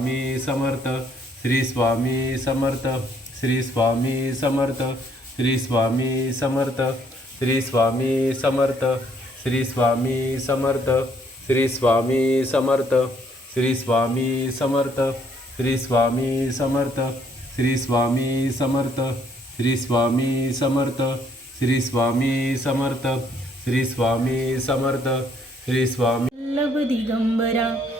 स्वामी समर्थ श्री स्वामी समर्थ श्री स्वामी समर्थ श्री स्वामी समर्थ श्री स्वामी समर्थ श्री स्वामी समर्थ श्री स्वामी समर्थ श्री स्वामी समर्थ श्री स्वामी समर्थ श्री स्वामी समर्थ श्री स्वामी समर्थ श्री स्वामी समर्थ श्री स्वामी समर्थ श्री स्वामी दिगंबरा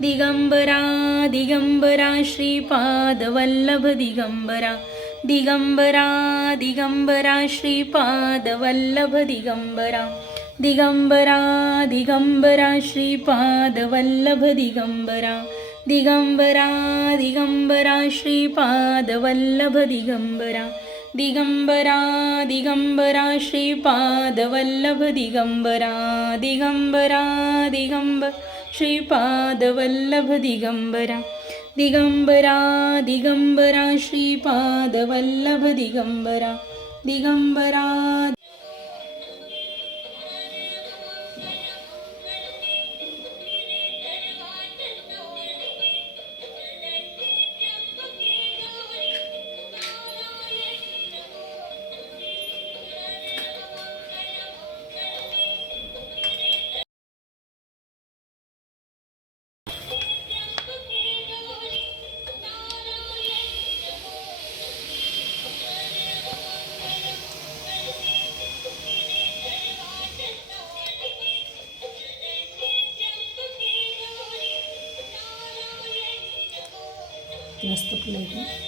दिगंबरा दिगंबरा श्रीपाद वल्लभ दिगंबरा दिगंबरा दिगंबरा श्रीपाद वल्लभ दिगंबरा दिगंबरा दिगंबरा श्रीपाद वल्लभ दिगंबरा दिगंबरा दिगंबरा श्रीपाद वल्लभ दिगंबरा दिगंबरा दिगंबरा श्रीपाद वल्लभ दिगंबरा दिगंबरा दिगंबर श्रीपादवल्लभदिगम्बरा दिगम्बरा दिगम्बरा श्रीपादवल्लभदिगम्बरा दिगम्बरा तो मस्त फुलायची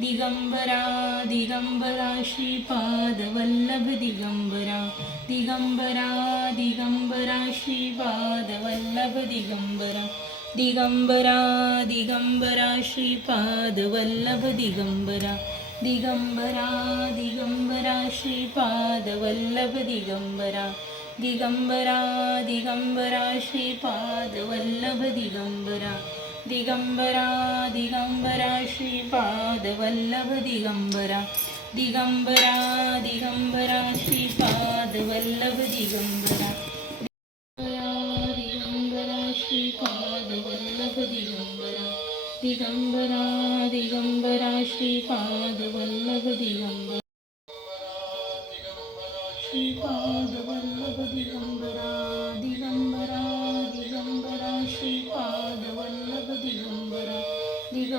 Digambara Digambara Shripadvallabh Digambara Digambara Digambara Shripadvallabh Digambara Digambara Digambara Shripadvallabh Digambara Digambara Digambara Shripadvallabh Digambara Digambara Digambara Shripadvallabh Digambara Digambara Digambara Shripadvallabh Digambara Digambara Digambara Shripadvallabh Digambara Digambara Shripadvallabh Digambara Digambara Digambara Shripadvallabh Digambara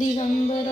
Digambara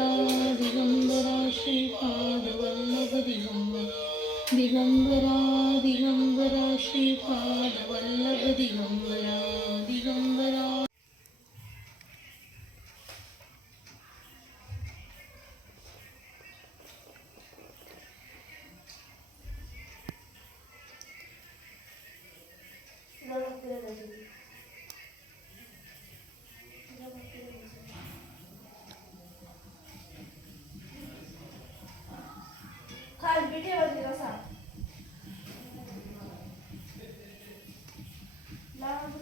Dá uma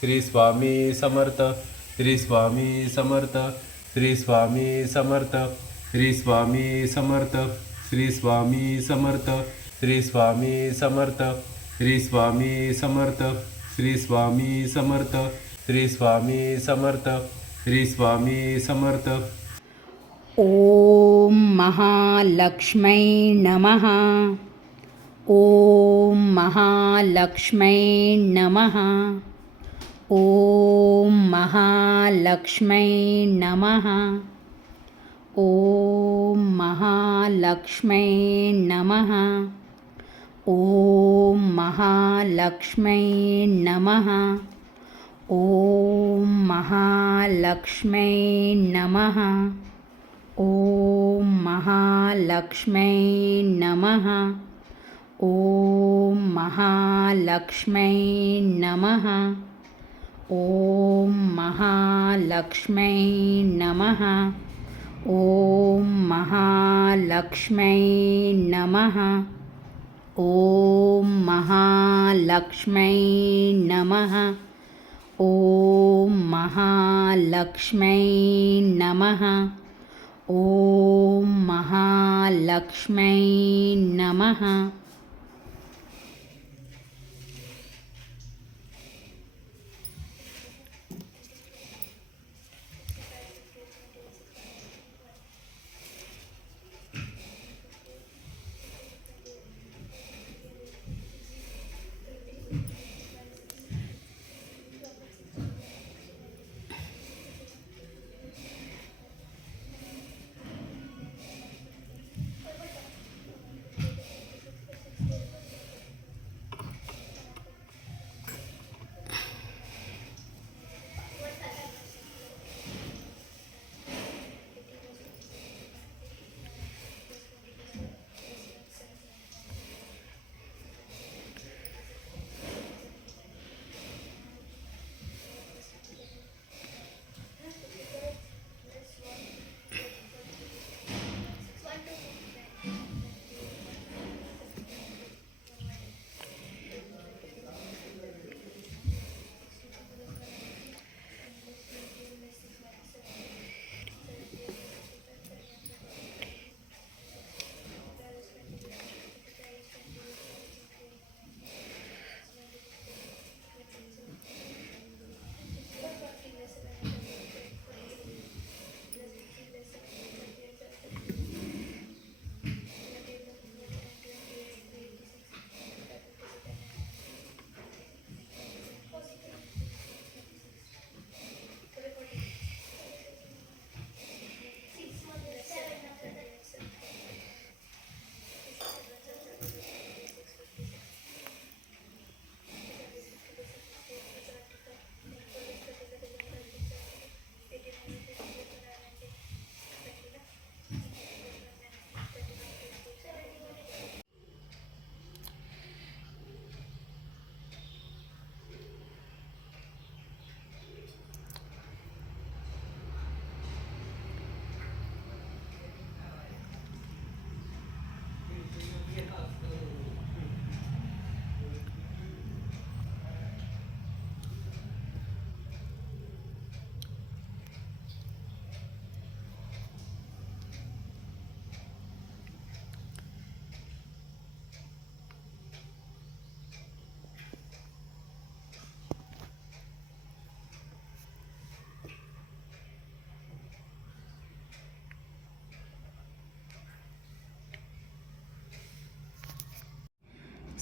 Shri Swami Samarth Shri Swami Samarth Shri Swami Samarth Shri Swami Samarth Shri Swami Samarth Shri Swami Samarth Shri Swami Samarth Shri Swami Samarth Shri Swami Samarth Shri Swami Samarth. ॐ महालक्ष्मै नमः। ॐ महालक्ष्मै नमः ॐ महालक्ष्मै नमः। ॐ महालक्ष्मै नमः। ॐ महालक्ष्मै नमः। ॐ महालक्ष्मै नमः। ॐ महालक्ष्मै नमः। ॐ महालक्ष्मै नमः। ॐ महालक्ष्मै नमः। ॐ महालक्ष्मै नमः। ॐ महालक्ष्मै नमः। ॐ महालक्ष्मै नमः। ॐ महालक्ष्मै नमः।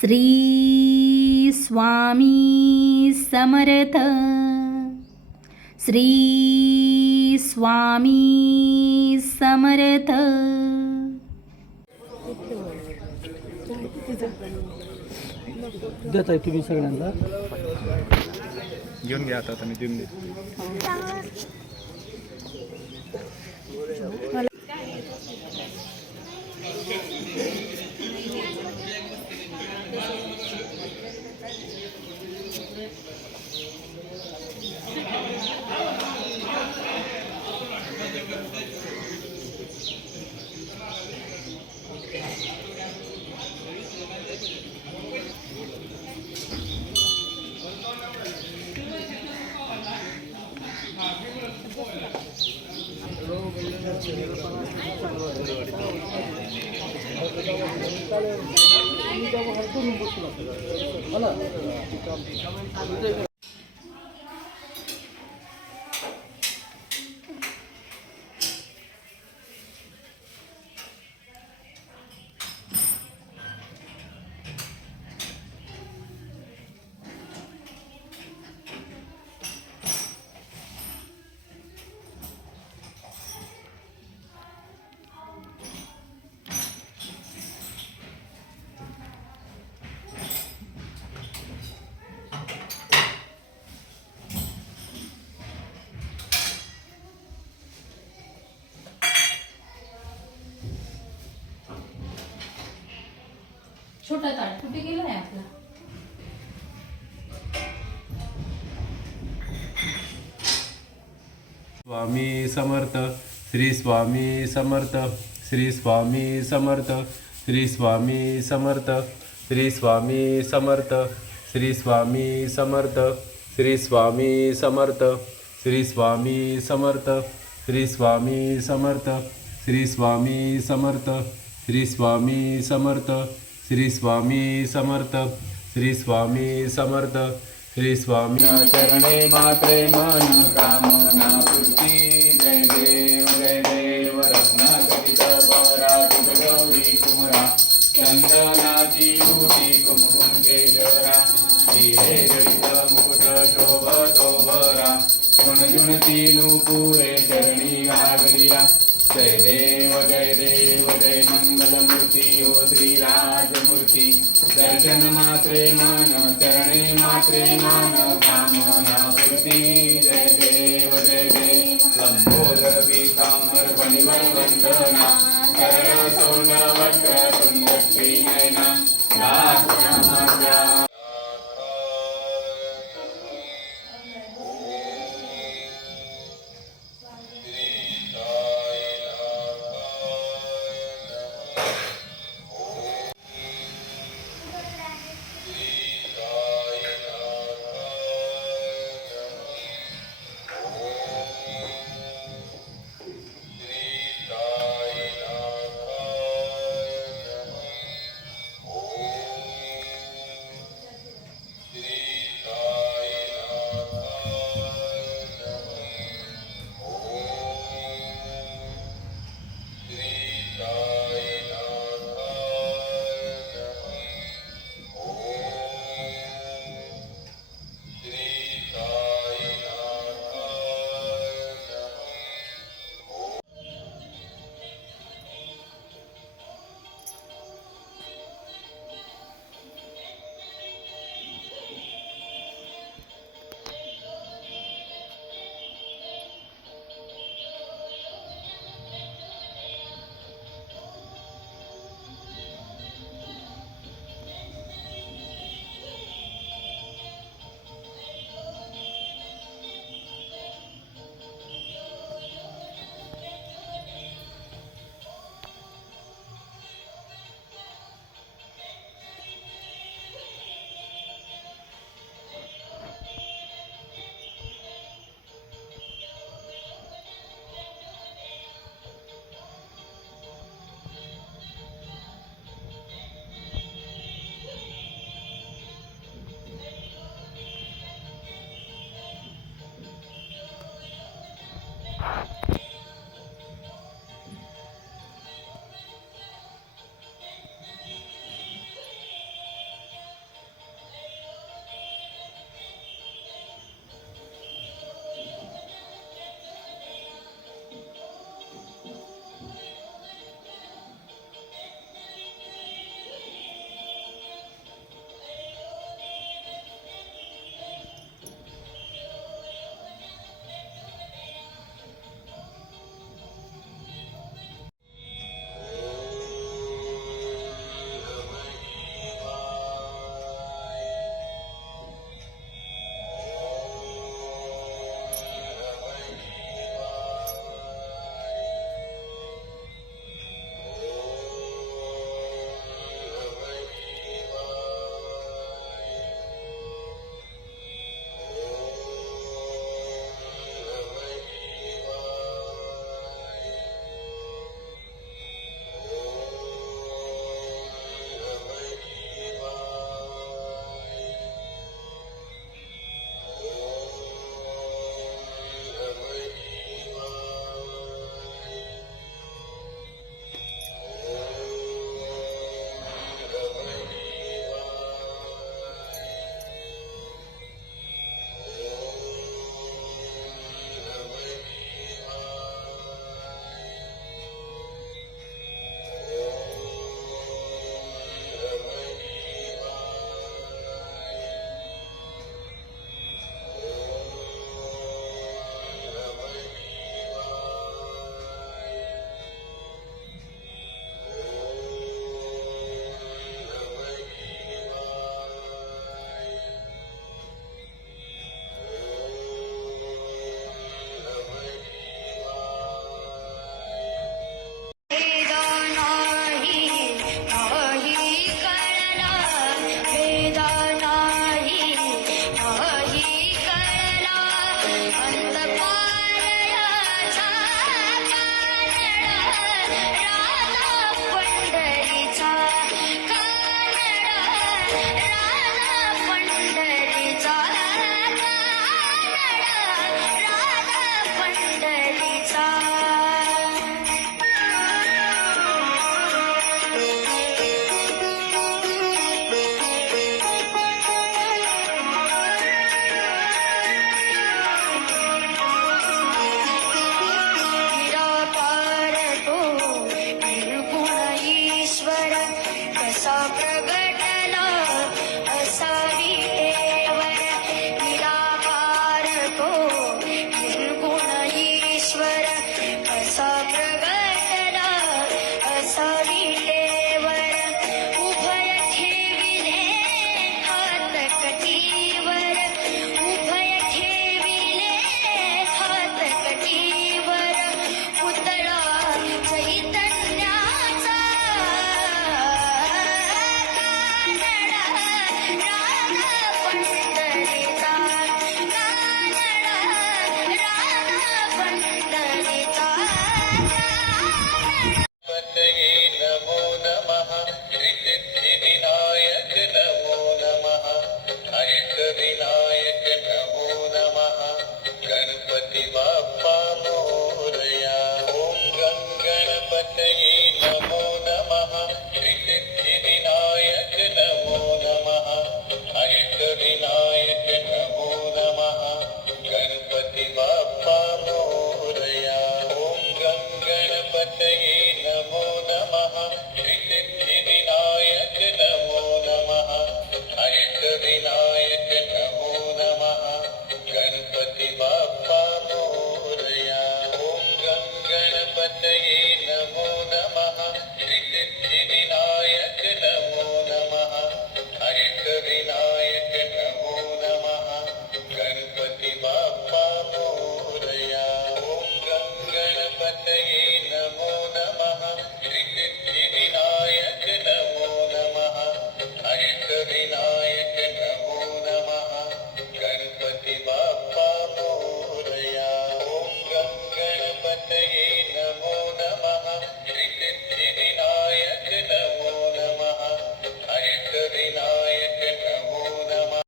श्री स्वामी समर्थ। श्री स्वामी समर्थ। देत आहे तुम्ही सगळ्यांना? घेऊन घ्या आता आता मी देऊन देतो Gracias. 对。छोटा ताट कुठे गेला आहे आपला स्वामी समर्थ श्री स्वामी समर्थ श्री स्वामी समर्थ श्री स्वामी समर्थ श्री स्वामी समर्थ श्री स्वामी समर्थ श्री स्वामी समर्थ श्री स्वामी समर्थ श्री स्वामी समर्थ श्री स्वामी समर्थ श्री स्वामी समर्थ श्री स्वामी समर्थ, श्री स्वामी समर्थ, श्री स्वामी चरणे मात्रे मन कामना पूर्ती, जय देव जय देव रत्नाकरित पराकुट गौरी कुमरा, चंदनाची उटी कुमकुम केशरा तिहे जडित मुकुट शोभतो बरा गुणगुणती नुपुरे चरणी गागरिया जय देव जय देव, जय સર્વસી દર્શન માત્રે મન ચરણે માત્રે મન કામના પૂર્તિ.